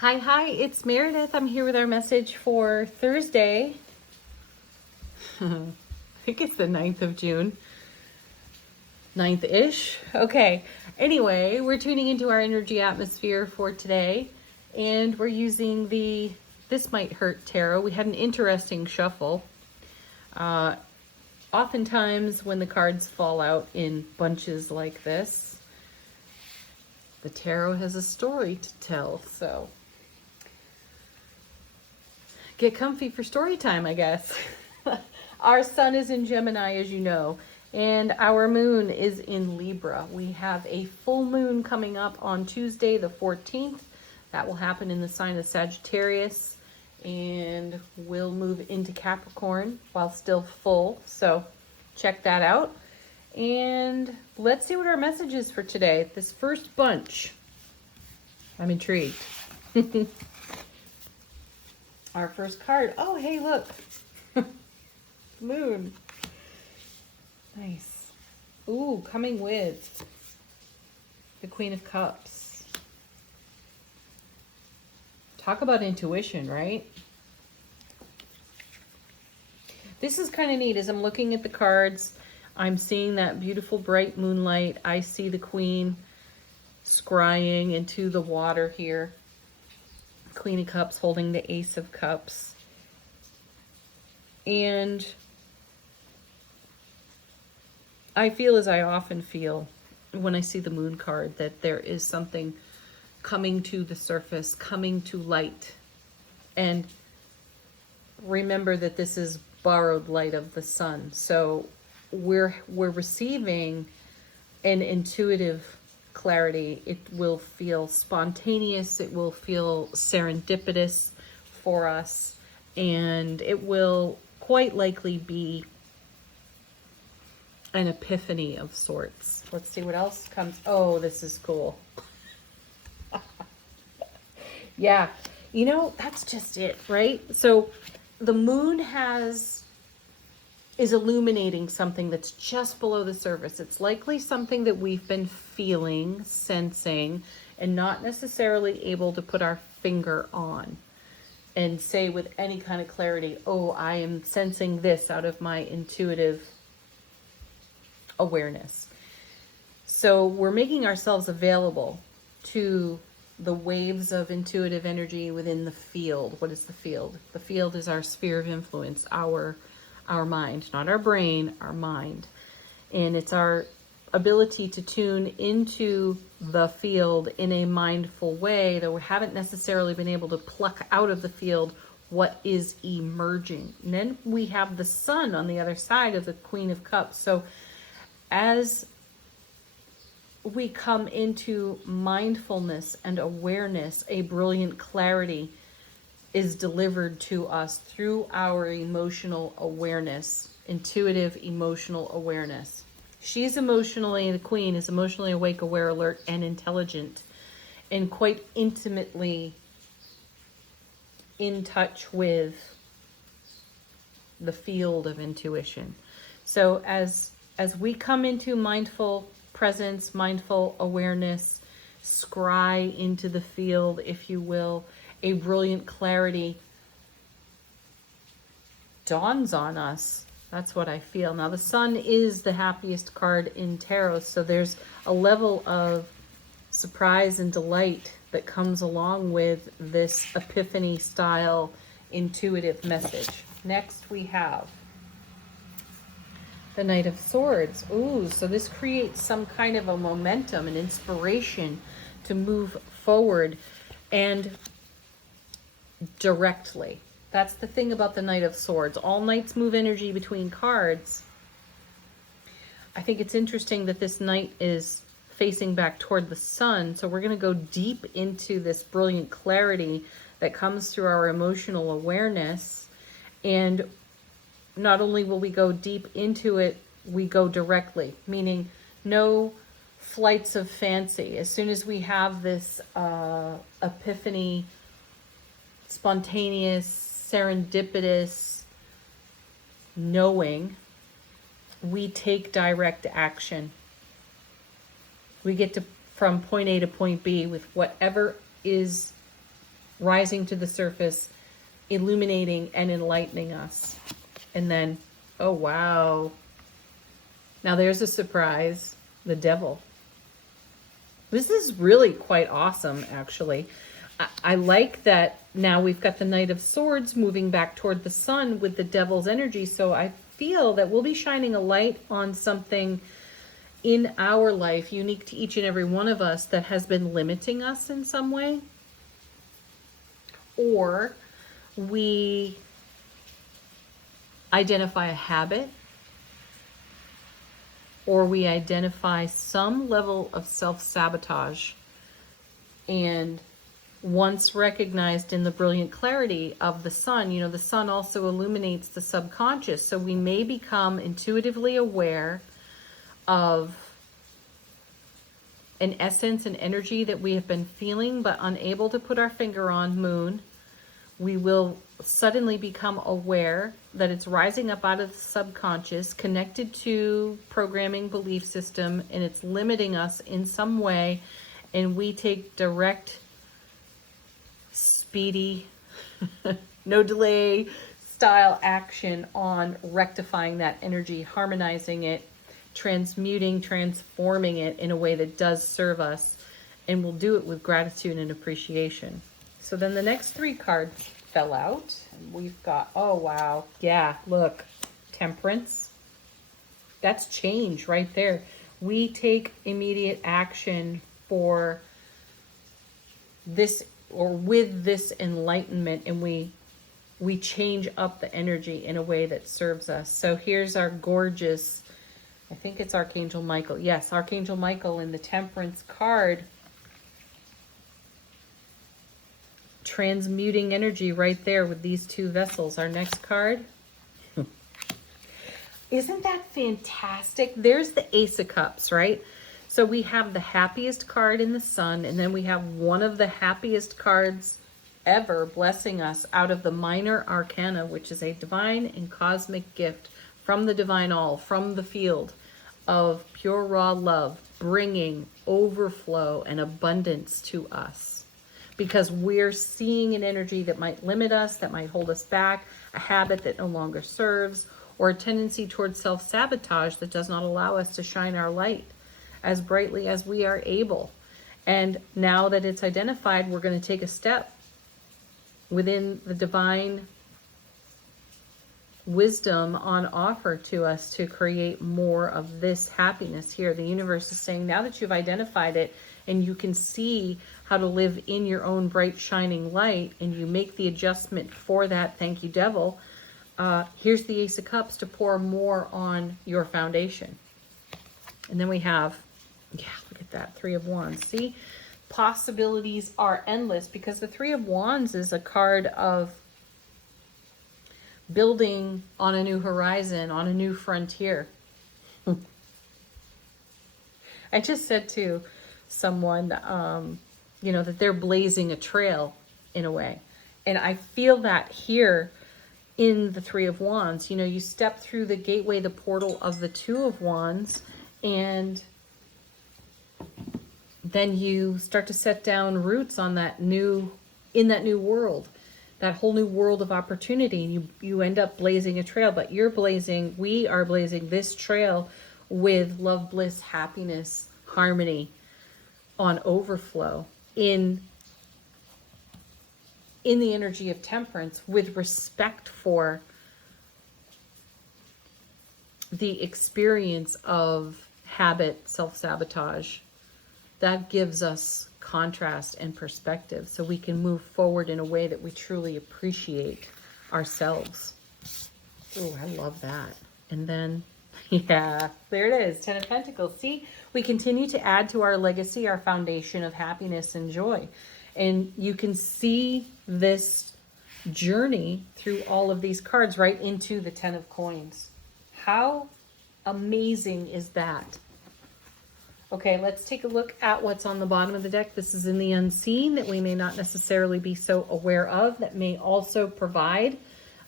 Hi, it's Meredith. I'm here with our message for Thursday. I think it's the 9th of June. 9th-ish. Okay. Anyway, we're tuning into our energy atmosphere for today, and we're using the This Might Hurt Tarot. We had an interesting shuffle. Oftentimes when the cards fall out in bunches like this, the tarot has a story to tell, so get comfy for story time, I guess. Our sun is in Gemini, as you know, and our moon is in Libra. We have a full moon coming up on Tuesday, the 14th. That will happen in the sign of Sagittarius, and we'll move into Capricorn while still full. So check that out. And let's see what our message is for today. This first bunch, I'm intrigued. Our first card. Oh, hey, look. Moon. Nice. Ooh, coming with the Queen of Cups. Talk about intuition, right? This is kind of neat. As I'm looking at the cards, I'm seeing that beautiful bright moonlight. I see the Queen scrying into the water here. Queen of Cups holding the Ace of Cups. And I feel, as I often feel when I see the moon card, that there is something coming to the surface, coming to light. And remember that this is borrowed light of the sun. So we're receiving an intuitive clarity. It will feel spontaneous, it will feel serendipitous for us, and it will quite likely be an epiphany of sorts. Let's see what else comes. Oh, this is cool. Yeah, you know, that's just it, right? So the moon is illuminating something that's just below the surface. It's likely something that we've been feeling, sensing, and not necessarily able to put our finger on and say with any kind of clarity, oh, I am sensing this out of my intuitive awareness. So we're making ourselves available to the waves of intuitive energy within the field. What is the field? The field is our sphere of influence, our mind, not our brain, our mind. And it's our ability to tune into the field in a mindful way, that we haven't necessarily been able to pluck out of the field what is emerging. And then we have the sun on the other side of the Queen of Cups. So as we come into mindfulness and awareness, a brilliant clarity is delivered to us through our emotional awareness, intuitive emotional awareness. The Queen is emotionally awake, aware, alert, and intelligent, and quite intimately in touch with the field of intuition. So as we come into mindful presence, mindful awareness, scry into the field, if you will, a brilliant clarity dawns on us. That's what I feel. Now, the sun is the happiest card in tarot, so there's a level of surprise and delight that comes along with this epiphany style intuitive message. Next we have the Knight of Swords. Ooh, so this creates some kind of a momentum, an inspiration to move forward and directly. That's the thing about the Knight of Swords. All knights move energy between cards. I think it's interesting that this knight is facing back toward the sun. So we're going to go deep into this brilliant clarity that comes through our emotional awareness. And not only will we go deep into it, we go directly, meaning no flights of fancy. As soon as we have this epiphany, spontaneous, serendipitous knowing, we take direct action. We get to from point A to point B with whatever is rising to the surface, illuminating and enlightening us. And then, oh wow. Now there's a surprise, the devil. This is really quite awesome, actually. I like that now we've got the Knight of Swords moving back toward the sun with the devil's energy. So I feel that we'll be shining a light on something in our life, unique to each and every one of us, that has been limiting us in some way. Or we identify a habit, or we identify some level of self-sabotage. And once recognized in the brilliant clarity of the sun, you know, the sun also illuminates the subconscious. So we may become intuitively aware of an essence and energy that we have been feeling but unable to put our finger on, moon. We will suddenly become aware that it's rising up out of the subconscious, connected to programming belief system, and it's limiting us in some way. And we take direct, speedy, no delay style action on rectifying that energy, harmonizing it, transmuting, transforming it in a way that does serve us. And we'll do it with gratitude and appreciation. So then the next 3 cards fell out. And we've got, oh wow, yeah, look, Temperance. That's change right there. We take immediate action for this, or with this enlightenment, and we change up the energy in a way that serves us. So here's our gorgeous, I think it's Archangel Michael. Yes, Archangel Michael in the Temperance card. Transmuting energy right there with these 2 vessels. Our next card. Isn't that fantastic? There's the Ace of Cups, right? So we have the happiest card in the sun, and then we have one of the happiest cards ever blessing us out of the Minor Arcana, which is a divine and cosmic gift from the divine all, from the field of pure raw love, bringing overflow and abundance to us. Because we're seeing an energy that might limit us, that might hold us back, a habit that no longer serves, or a tendency towards self-sabotage that does not allow us to shine our light as brightly as we are able. And now that it's identified, we're going to take a step within the divine wisdom on offer to us to create more of this happiness here. The universe is saying, now that you've identified it and you can see how to live in your own bright shining light, and you make the adjustment for that, thank you devil, here's the Ace of Cups to pour more on your foundation. And then we have, yeah, look at that, 3 of Wands. See, possibilities are endless, because the 3 of Wands is a card of building on a new horizon, on a new frontier. I just said to someone, you know, that they're blazing a trail in a way. And I feel that here in the 3 of Wands. You know, you step through the gateway, the portal of the 2 of Wands, and then you start to set down roots on that new, in that new world, that whole new world of opportunity. And you end up blazing a trail, but we are blazing this trail with love, bliss, happiness, harmony, on overflow in the energy of temperance, with respect for the experience of habit, self-sabotage. That gives us contrast and perspective, so we can move forward in a way that we truly appreciate ourselves. Oh, I love that. And then, yeah, there it is, 10 of Pentacles. See, we continue to add to our legacy, our foundation of happiness and joy. And you can see this journey through all of these cards right into the 10 of Coins. How amazing is that? Okay, let's take a look at what's on the bottom of the deck. This is in the unseen that we may not necessarily be so aware of, that may also provide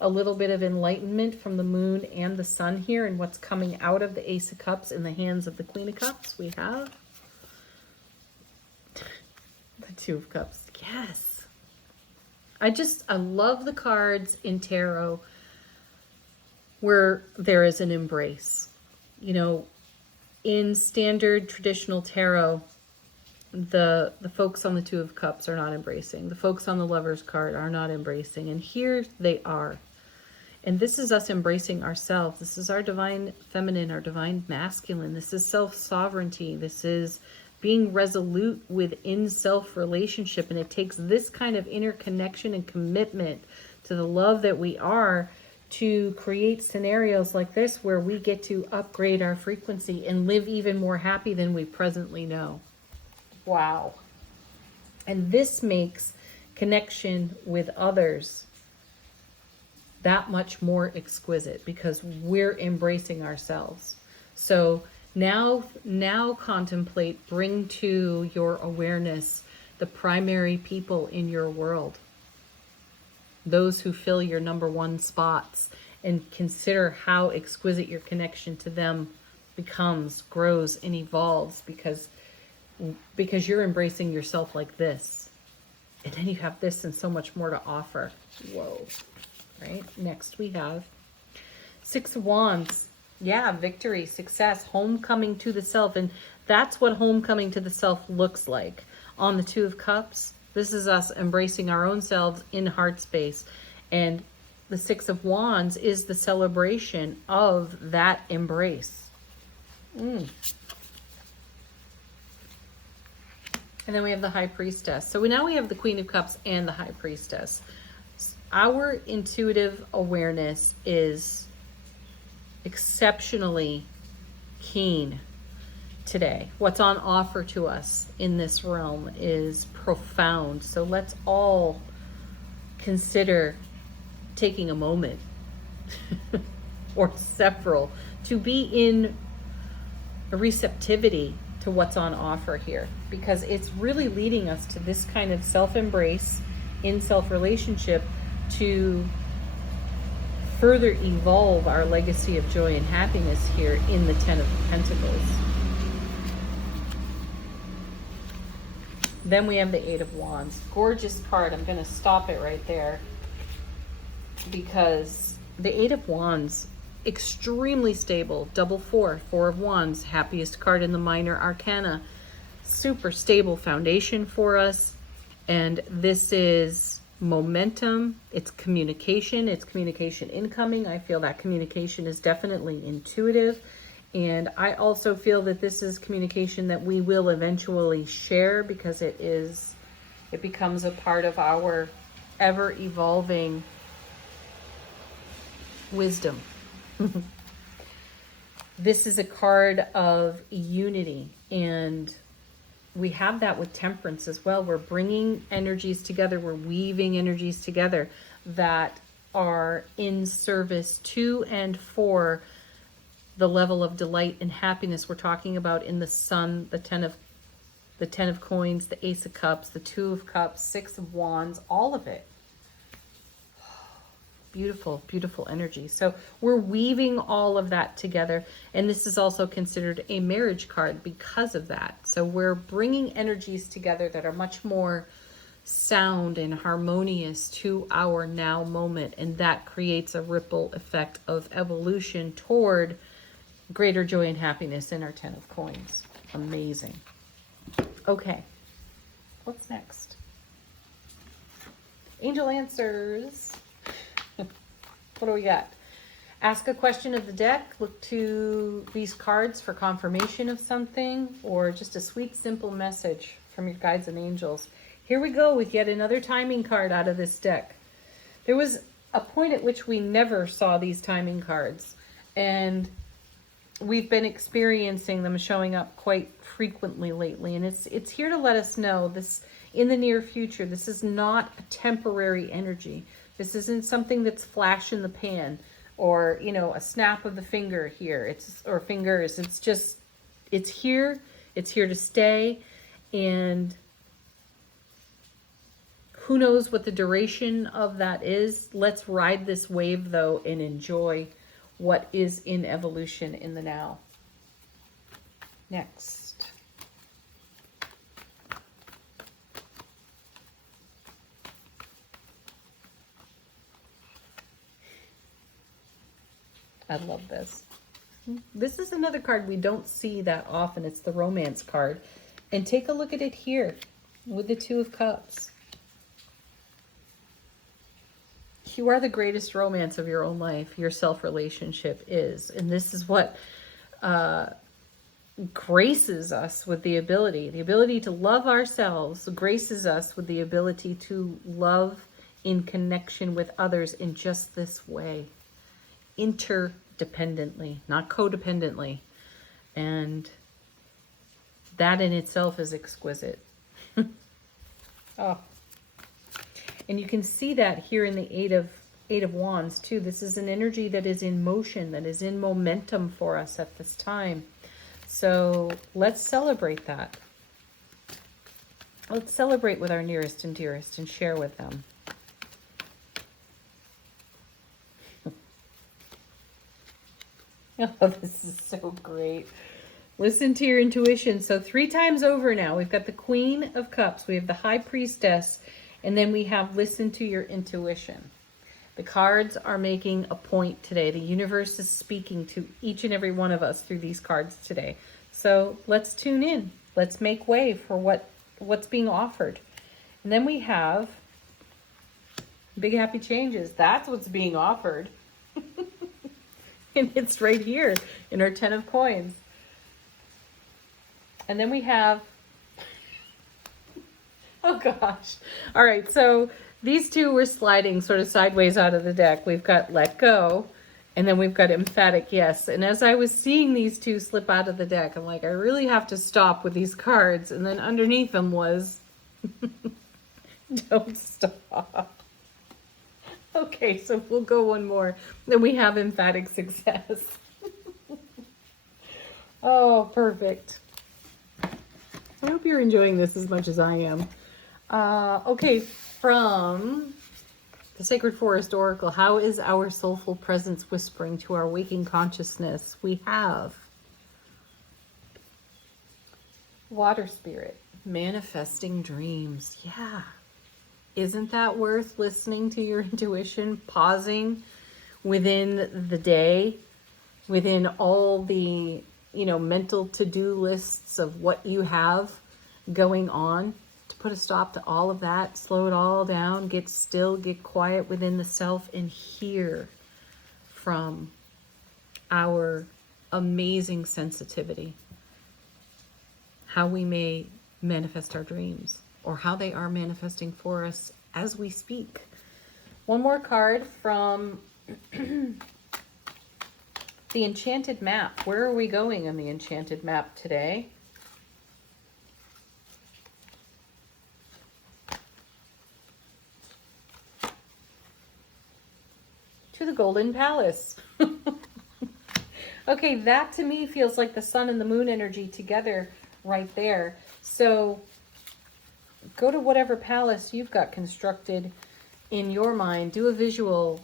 a little bit of enlightenment from the moon and the sun here, and what's coming out of the Ace of Cups in the hands of the Queen of Cups. We have the 2 of Cups. Yes. I love the cards in tarot where there is an embrace. You know, in standard traditional tarot, the folks on the Two of Cups are not embracing. The folks on the Lover's card are not embracing. And here they are. And this is us embracing ourselves. This is our divine feminine, our divine masculine. This is self-sovereignty. This is being resolute within self-relationship. And it takes this kind of interconnection and commitment to the love that we are to create scenarios like this where we get to upgrade our frequency and live even more happy than we presently know. Wow. And this makes connection with others that much more exquisite because we're embracing ourselves. So now contemplate, bring to your awareness the primary people in your world, those who fill your number one spots, and consider how exquisite your connection to them becomes, grows, and evolves because you're embracing yourself like this. And then you have this and so much more to offer. Whoa. Right? Next we have Six of Wands. Yeah, victory, success, homecoming to the self. And that's what homecoming to the self looks like. On the Two of Cups, this is us embracing our own selves in heart space. And the Six of Wands is the celebration of that embrace. And then we have the High Priestess. So now we have the Queen of Cups and the High Priestess. Our intuitive awareness is exceptionally keen today. What's on offer to us in this realm is profound. So let's all consider taking a moment or several to be in a receptivity to what's on offer here, because it's really leading us to this kind of self-embrace in self-relationship to further evolve our legacy of joy and happiness here in the Ten of Pentacles. Then we have the Eight of Wands. Gorgeous card. I'm going to stop it right there because the Eight of Wands, extremely stable. Double four, Four of Wands, happiest card in the minor arcana. Super stable foundation for us. And this is momentum, it's communication incoming. I feel that communication is definitely intuitive. And I also feel that this is communication that we will eventually share because it becomes a part of our ever evolving wisdom. This is a card of unity, and we have that with Temperance as well. We're bringing energies together. We're weaving energies together that are in service to and for the level of delight and happiness we're talking about in the Sun, the Ten of Coins, the Ace of Cups, the Two of Cups, Six of Wands, all of it. Beautiful, beautiful energy. So we're weaving all of that together. And this is also considered a marriage card because of that. So we're bringing energies together that are much more sound and harmonious to our now moment. And that creates a ripple effect of evolution toward greater joy and happiness in our Ten of Coins. Amazing. Okay. What's next? Angel answers. What do we got? Ask a question of the deck. Look to these cards for confirmation of something or just a sweet, simple message from your guides and angels. Here we go with yet another timing card out of this deck. There was a point at which we never saw these timing cards, and we've been experiencing them showing up quite frequently lately. And it's here to let us know this in the near future. This is not a temporary energy. This isn't something that's flash in the pan or, you know, a snap of the finger here. Or fingers. It's here. It's here to stay. And who knows what the duration of that is. Let's ride this wave, though, and enjoy what is in evolution in the now. Next. I love this. This is another card we don't see that often. It's the romance card. And take a look at it here with the Two of Cups. You are the greatest romance of your own life. Your self-relationship is. And this is what graces us with the ability to love ourselves, graces us with the ability to love in connection with others in just this way. Interdependently, not codependently. And that in itself is exquisite. Oh. And you can see that here in the Eight of Wands too. This is an energy that is in motion, that is in momentum for us at this time. So let's celebrate that. Let's celebrate with our nearest and dearest and share with them. Oh, this is so great. Listen to your intuition. So 3 times over now, we've got the Queen of Cups, we have the High Priestess, and then we have listen to your intuition. The cards are making a point today. The universe is speaking to each and every one of us through these cards today. So let's tune in. Let's make way for what's being offered. And then we have big happy changes. That's what's being offered. And it's right here in our 10 of coins. And then we have, oh gosh. All right, so these two were sliding sort of sideways out of the deck. We've got let go, and then we've got emphatic yes. And as I was seeing these two slip out of the deck, I'm like, I really have to stop with these cards. And then underneath them was, don't stop. Okay, so we'll go one more. Then we have emphatic success. Oh, perfect. I hope you're enjoying this as much as I am. Okay, from the Sacred Forest Oracle, how is our soulful presence whispering to our waking consciousness? We have Water Spirit, manifesting dreams. Yeah. Isn't that worth listening to your intuition, pausing within the day, within all the, mental to-do lists of what you have going on, to put a stop to all of that, slow it all down, get still, get quiet within the self, and hear from our amazing sensitivity, how we may manifest our dreams, or how they are manifesting for us as we speak. One more card from the Enchanted Map. Where are we going on the Enchanted Map today? To the Golden Palace. Okay, that to me feels like the sun and the moon energy together right there. So go to whatever palace you've got constructed in your mind. Do a visualization,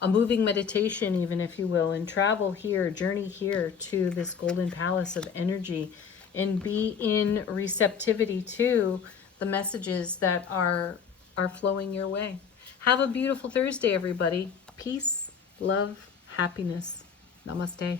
a moving meditation, even, if you will, and travel here, journey here to this golden palace of energy, and be in receptivity to the messages that are flowing your way. Have a beautiful Thursday, everybody. Peace, love, happiness. Namaste.